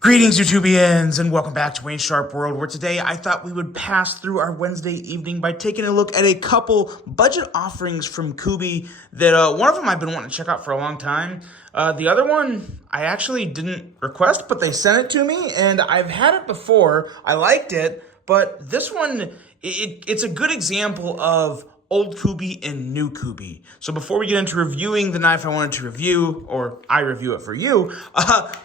Greetings, YouTubians, and welcome back to Wayne's Sharp World, where today I thought we would pass through our Wednesday evening by taking a look at a couple budget offerings from Kooby that one of them I've been wanting to check out for a long time. The other one I actually didn't request, but they sent it to me, and I've had it before. I liked it, but this one, it's a good example of old Kooby and new Kooby. So before we get into reviewing the knife I wanted to review, or I review it for you,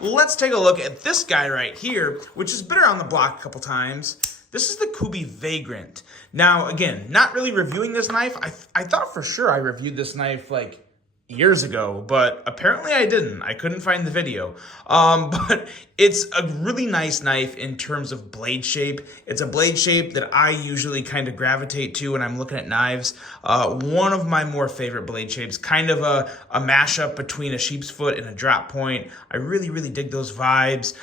let's take a look at this guy right here, which has been around the block a couple times. This is the Kooby Vagrant. Now, again, not really reviewing this knife. I thought for sure I reviewed this knife like years ago, but apparently I didn't. I couldn't find the video. But it's a really nice knife in terms of blade shape. It's a blade shape that I usually kind of gravitate to when I'm looking at knives. One of my more favorite blade shapes, kind of a mashup between a sheep's foot and a drop point. I really dig those vibes.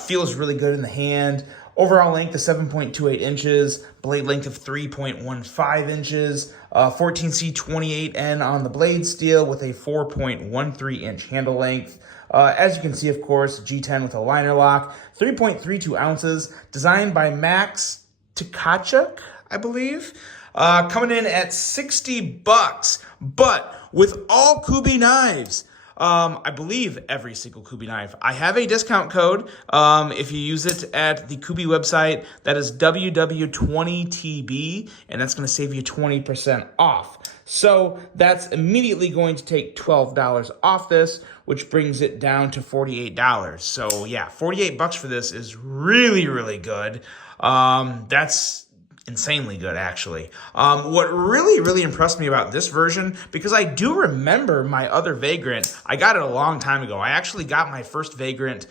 Feels really good in the hand. Overall length of 7.28 inches, blade length of 3.15 inches, 14C28N on the blade steel with a 4.13 inch handle length. As you can see, of course, G10 with a liner lock, 3.32 ounces, designed by Max Tkachuk, I believe. Coming in at $60, but with all Kooby knives, I believe every single Kooby knife, I have a discount code. If you use it at the Kooby website, that is WW20TB, and that's going to save you 20% off. So that's immediately going to take $12 off this, which brings it down to $48. So yeah, $48 for this is really good. That's insanely good, actually. What really impressed me about this version, because I do remember my other Vagrant, I got it a long time ago. I actually got my first Vagrant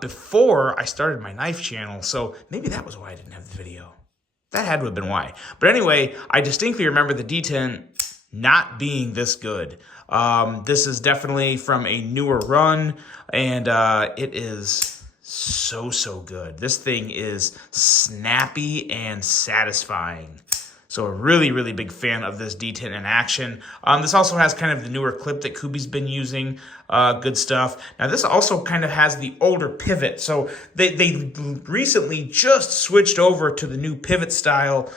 before I started my knife channel, so maybe that was why I didn't have the video. That had to have been why. But anyway, I distinctly remember the D10 not being this good. This is definitely from a newer run, and it is so good. This thing is snappy and satisfying. So a really big fan of this D10 in action. This also has kind of the newer clip that Kooby's been using. Good stuff. Now this also kind of has the older pivot. So they recently just switched over to the new pivot style,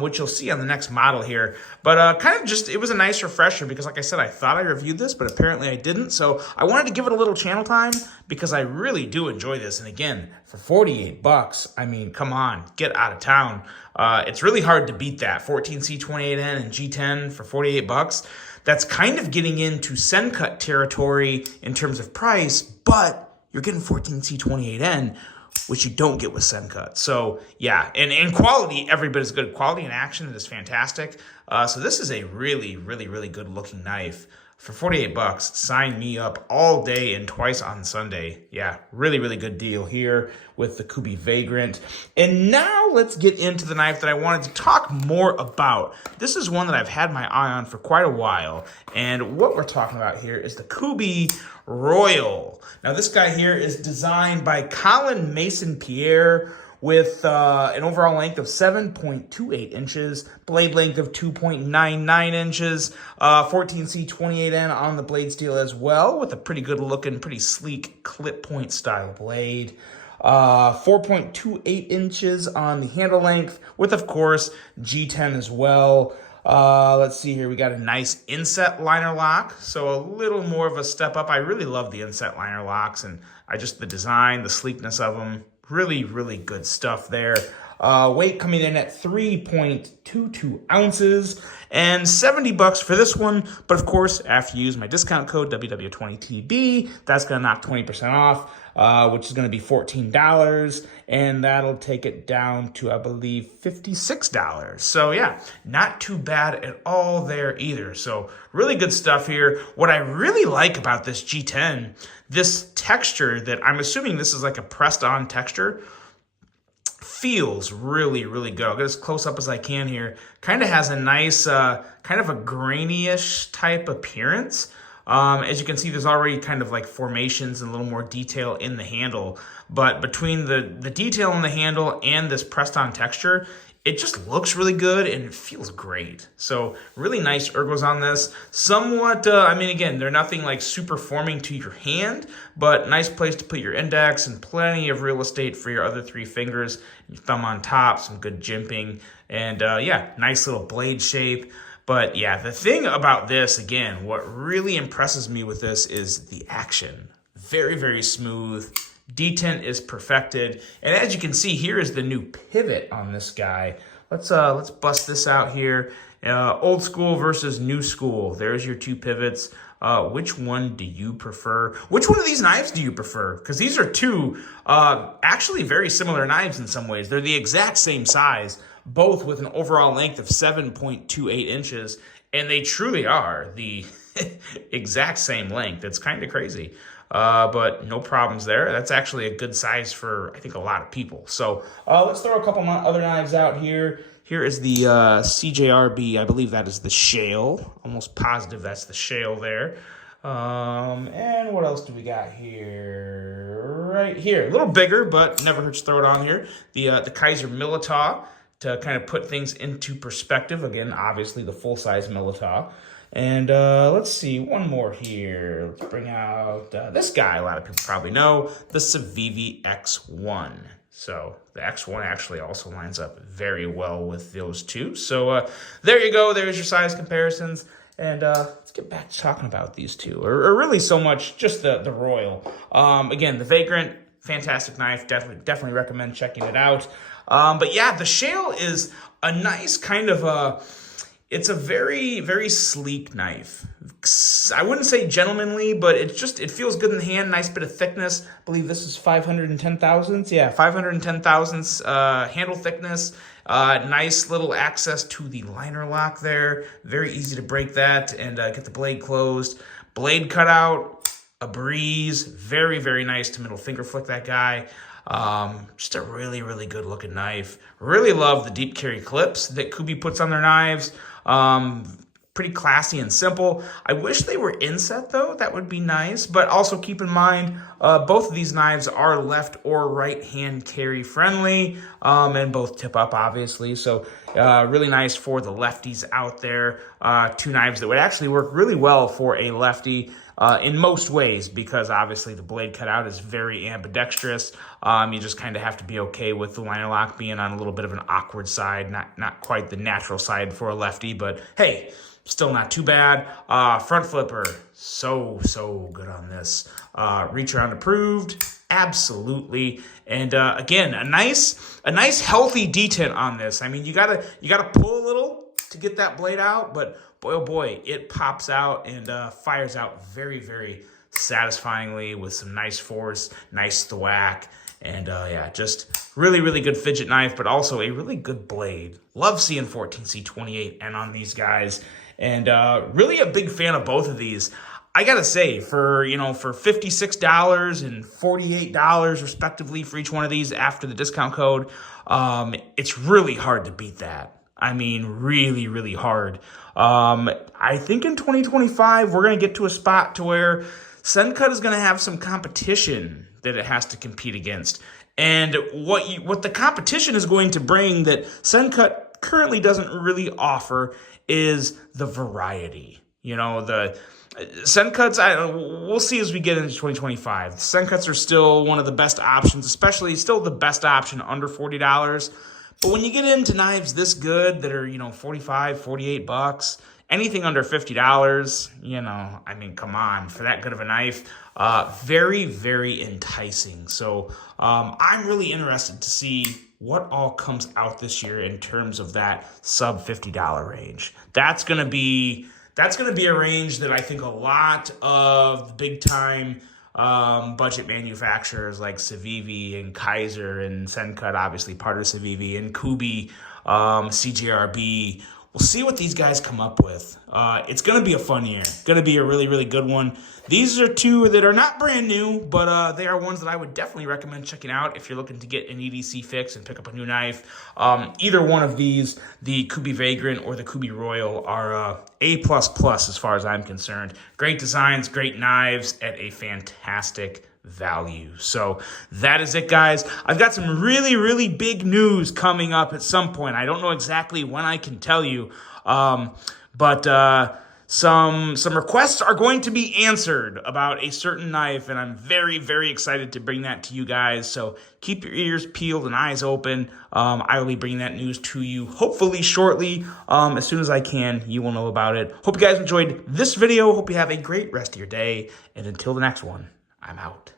which you'll see on the next model here. But kind of just, it was a nice refresher because like I said, I thought I reviewed this, but apparently I didn't. So I wanted to give it a little channel time because I really do enjoy this. And again, for $48, I mean, come on, get out of town. It's really hard to beat that. 14C28N and G10 for $48. That's kind of getting into send cut territory in terms of price, but you're getting 14C28N, which you don't get with send cut. So yeah, and quality, every bit as good. Quality and action is fantastic. So this is a really good looking knife. For $48, sign me up all day and twice on Sunday. Yeah, really good deal here with the Kooby Vagrant. And now let's get into the knife that I wanted to talk more about. This is one that I've had my eye on for quite a while. And what we're talking about here is the Kooby Royal. Now this guy here is designed by Colin Mason Pierre, with an overall length of 7.28 inches, blade length of 2.99 inches, 14C28N on the blade steel as well, with a pretty good looking, pretty sleek clip point style blade. 4.28 inches on the handle length, with, of course, G10 as well. Let's see here. We got a nice inset liner lock, so a little more of a step up. I really love the inset liner locks, and the design, the sleekness of them. Really good stuff there. Weight coming in at 3.22 ounces and $70 for this one. But of course, after you use my discount code WW20TB, that's going to knock 20% off, which is going to be $14. And that'll take it down to, I believe, $56. So yeah, not too bad at all there either. So really good stuff here. What I really like about this G10, this texture that I'm assuming this is like a pressed on texture, feels really good. I'll get as close up as I can here. Kind of has a nice, kind of a grainy-ish type appearance. As you can see, there's already kind of like formations and a little more detail in the handle. But between the detail in the handle and this pressed on texture, it just looks really good and it feels great. So really nice ergos on this. Somewhat, I mean, again, they're nothing like super forming to your hand, but nice place to put your index and plenty of real estate for your other 3 fingers. Your thumb on top, some good jimping, and yeah, nice little blade shape. But yeah, the thing about this, again, what really impresses me with this is the action. Very, very smooth. Detent is perfected, and as you can see, here is the new pivot on this guy. Let's bust this out here. Old school versus new school. There's your 2 pivots. Which one do you prefer? Which one of these knives do you prefer? Because these are 2 actually very similar knives in some ways. They're the exact same size, both with an overall length of 7.28 inches, and they truly are the exact same length. It's kind of crazy. But no problems there. That's actually a good size for, I think, a lot of people. So let's throw a couple other knives out here. Here is the CJRB. I believe that is the shale. Almost positive that's the shale there. And what else do we got here? Right here. A little bigger, but never hurts to throw it on here. The Kaiser Militaw to kind of put things into perspective. Again, obviously the full-size Militaw. And let's see, one more here. Let's bring out this guy. A lot of people probably know, the Civivi X1. So the X1 actually also lines up very well with those 2. So there you go. There's your size comparisons. And let's get back to talking about these 2, or really so much just the Royal. Again, the Vagrant, fantastic knife. Definitely recommend checking it out. But yeah, the shale is a nice kind of it's a very, very sleek knife. I wouldn't say gentlemanly, but it feels good in the hand. Nice bit of thickness. I believe this is 510 thousandths. Yeah, 510 thousandths handle thickness. Nice little access to the liner lock there. Very easy to break that and get the blade closed. Blade cutout, a breeze. Very, very nice to middle finger flick that guy. Just a really, really good looking knife. Really love the deep carry clips that Kooby puts on their knives. Pretty classy and simple. I wish they were inset though. That would be nice. But also keep in mind, both of these knives are left or right hand carry friendly, and both tip up obviously. So really nice for the lefties out there. 2 knives that would actually work really well for a lefty. In most ways, because obviously the blade cutout is very ambidextrous. You just kind of have to be okay with the liner lock being on a little bit of an awkward side, not quite the natural side for a lefty, but hey, still not too bad. Front flipper, so good on this. Reach around approved, absolutely. And again, a nice healthy detent on this. I mean, you gotta pull a little to get that blade out, but boy, oh boy, it pops out and fires out very, very satisfyingly with some nice force, nice thwack, and yeah, just really, really good fidget knife, but also a really good blade. Love seeing 14C28 and on these guys, and really a big fan of both of these. I gotta say, for $56 and $48 respectively for each one of these after the discount code, it's really hard to beat that. I mean, really, really hard. I think in 2025, we're going to get to a spot to where Sencut is going to have some competition that it has to compete against. And what the competition is going to bring that Sencut currently doesn't really offer is the variety. The Sencuts, we'll see as we get into 2025. Sencuts are still one of the best options, especially still the best option under $40. But when you get into knives this good that are, $45, $48, anything under $50, I mean, come on, for that good of a knife, very, very enticing. So I'm really interested to see what all comes out this year in terms of that sub $50 range. That's gonna be a range that I think a lot of the big time budget manufacturers like Civivi and Kaiser and Sencut, obviously part of Civivi, and Kooby, CGRB. We'll see what these guys come up with. It's going to be a fun year. Going to be a really, really good one. These are 2 that are not brand new, but they are ones that I would definitely recommend checking out if you're looking to get an EDC fix and pick up a new knife. Either one of these, the Kooby Vagrant or the Kooby Royal, are A++ as far as I'm concerned. Great designs, great knives at a fantastic value. So that is it, guys. I've got some really, really big news coming up at some point. I don't know exactly when I can tell you, but some requests are going to be answered about a certain knife, and I'm very, very excited to bring that to you guys. So keep your ears peeled and eyes open. I will be bringing that news to you hopefully shortly. As soon as I can, you will know about it. Hope you guys enjoyed this video. Hope you have a great rest of your day, and until the next one, I'm out.